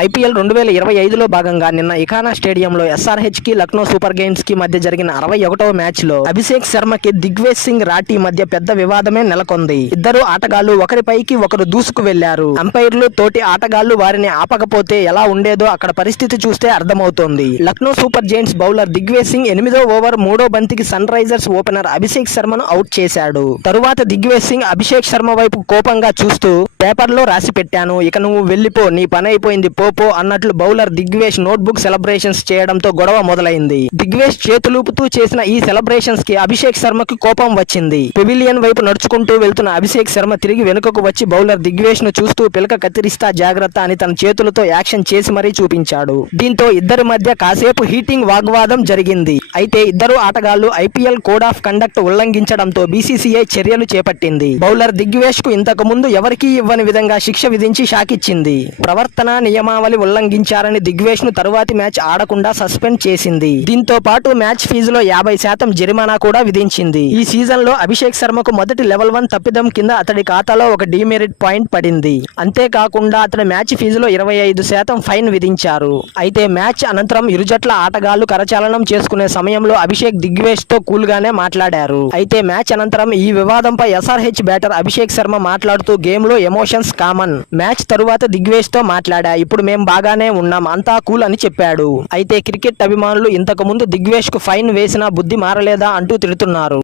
IPL రెండు వేల ఇరవై ఐదులో భాగంగా నిన్న ఇకానా స్టేడియంలో ఎస్ఆర్హెచ్కి లక్నో సూపర్ గేమ్స్కి మధ్య జరిగిన అరవై ఒకటవ మ్యాచ్లో అభిషేక్ శర్మకి దిగ్వేజ్ సింగ్ రాఠీ మధ్య పెద్ద వివాదమే నెలకొంది. ఇద్దరు ఆటగాళ్ళు ఒకరిపైకి ఒకరు దూసుకు వెళ్ళారు. అంపైర్లు తోటి ఆటగాళ్ళు వారిని ఆపకపోతే ఎలా ఉండేదో అక్కడ పరిస్థితి చూస్తే అర్థమవుతోంది. Lucknow super giants bowler Digvesh Singh ఎనిమిదో ఓవర్ మూడో బంతికి సన్ రైజర్స్ ఓపెనర్ అభిషేక్ శర్మను అవుట్ చేశాడు. తరువాత దిగ్వేజ్ సింగ్ అభిషేక్ శర్మ వైపు కోపంగా చూస్తూ పేపర్లో రాసి పెట్టాను. ఇక నువ్వు వెళ్ళిపో. నీ పని అయిపోయింది. పోపో అన్నట్లు బౌలర్ దిగ్వేష్ నోట్బుక్ సెలబ్రేషన్స్ చేయడంతో గొడవ మొదలైంది. దిగ్వేష్ చేతులూపుతూ చేసిన ఈ సెలబ్రేషన్స్కి అభిషేక్ శర్మకి కోపం వచ్చింది. పెవిలియన్ వైపు నడుచుకుంటూ వెళ్తున్న అభిషేక్ శర్మ తిరిగి వెనుకకు వచ్చి బౌలర్ దిగ్వేష్ను చూస్తూ పిలక కత్తిరిస్తా జాగ్రత్త అని తన చేతులతో యాక్షన్ చేసి మరీ చూపించాడు. దీంతో ఇద్దరి మధ్య కాసేపు హీటింగ్ వాగ్వాదం జరిగింది. అయితే ఇద్దరు ఆటగాళ్ళు ఐపీఎల్ కోడ్ ఆఫ్ కండక్ట్ ఉల్లంఘించడంతో బీసీసీఐ చర్యలు చేపట్టింది. బౌలర్ దిగ్వేష్కు ఇంతకు ముందు ఎవరికీ ఇవ్వని విధంగా శిక్ష విధించి షాకిచ్చింది. ప్రవర్తన నియమావళి ఉల్లంఘించారని దిగ్వేష్ను తరువాతి మ్యాచ్ ఆడకుండా సస్పెండ్ చేసింది. దీంతో పాటు మ్యాచ్ ఫీజులో యాభై శాతం జరిమానా కూడా విధించింది. ఈ సీజన్లో అభిషేక్ శర్మకు మొదటి లెవెల్ వన్ తప్పిదం కింద అతడి ఖాతాలో ఒక డిమెరిట్ పాయింట్ పడింది. అంతేకాకుండా అతడి మ్యాచ్ ఫీజులో ఇరవై ఐదు శాతం ఫైన్ విధించారు. అయితే మ్యాచ్ అనంతరం ఇరు జట్ల ఆటగాళ్ళు కరచాలనం చేసుకునే సమయంలో అభిషేక్ దిగ్వేష్తో కూల్ గానే మాట్లాడారు. అయితే మ్యాచ్ అనంతరం ఈ వివాదంపై ఎస్ఆర్హెచ్ బ్యాటర్ అభిషేక్ శర్మ మాట్లాడుతూ గేమ్లో ఎమోషన్స్ కామన్. మ్యాచ్ తరువాత దిగ్వేష్తో మాట్లాడా. ఇప్పుడు మేం బాగానే ఉన్నాం అంతా కూల్ అని చెప్పాడు. అయితే క్రికెట్ అభిమానులు ఇంతకు ముందు దిగ్వేష్కు ఫైన్ వేసినా బుద్ధి మారలేదా అంటూ తిడుతున్నారు.